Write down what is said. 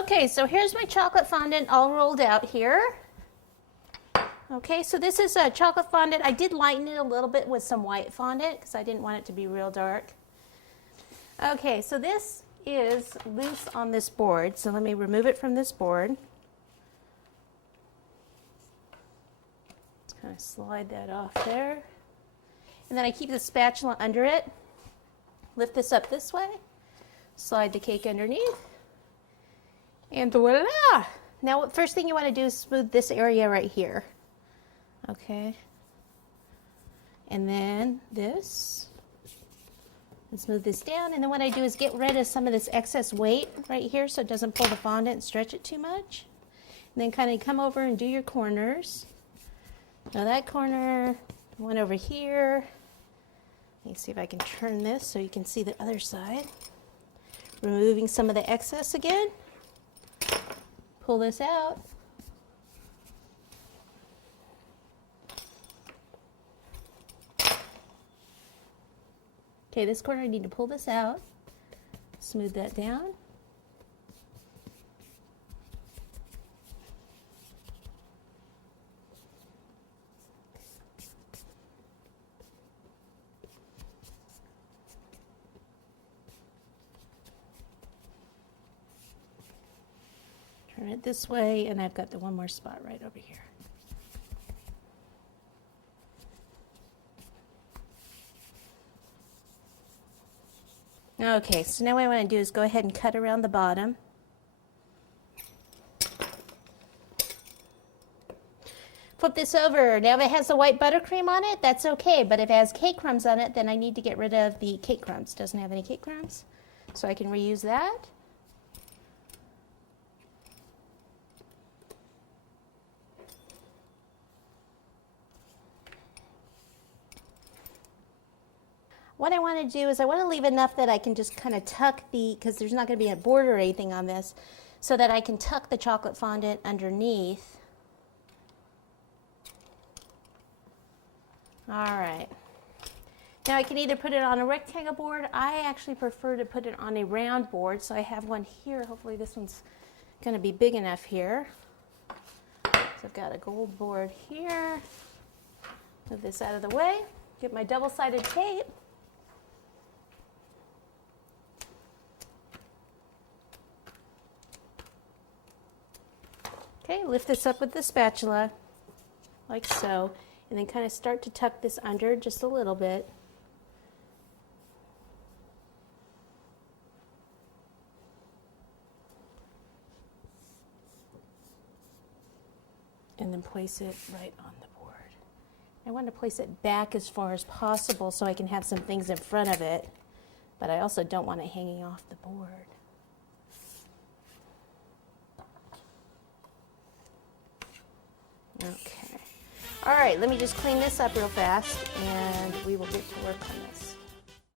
Okay, so here's my chocolate fondant all rolled out here. Okay, so this is a chocolate fondant. I did lighten it a little bit with some white fondant because I didn't want it to be real dark. Okay, so this is loose on this board, so let me remove it from this board. Just kind of slide that off there. And then I keep the spatula under it. Lift this up this way. Slide the cake underneath. And voila! Now, first thing you want to do is smooth this area right here. Okay. And then this. And smooth this down. And then what I do is get rid of some of this excess weight right here so it doesn't pull the fondant and stretch it too much. And then kind of come over and do your corners. Now that corner, one over here. Let me see if I can turn this so you can see the other side. Removing some of the excess again. Pull this out. Okay, this corner I need to pull this out. Smooth that down. Turn it this way, and I've got the one more spot right over here. Okay, so now what I want to do is go ahead and cut around the bottom. Flip this over. Now if it has the white buttercream on it, that's okay, but if it has cake crumbs on it, then I need to get rid of the cake crumbs. Doesn't have any cake crumbs, so I can reuse that. What I want to do is I want to leave enough that I can just kind of tuck because there's not going to be a border or anything on this, so that I can tuck the chocolate fondant underneath. All right. Now I can either put it on a rectangle board. I actually prefer to put it on a round board, so I have one here. Hopefully this one's going to be big enough here. So I've got a gold board here. Move this out of the way. Get my double-sided tape. Okay, lift this up with the spatula, like so, and then kind of start to tuck this under just a little bit. And then place it right on the board. I want to place it back as far as possible so I can have some things in front of it, but I also don't want it hanging off the board. Okay. All right, let me just clean this up real fast and we will get to work on this.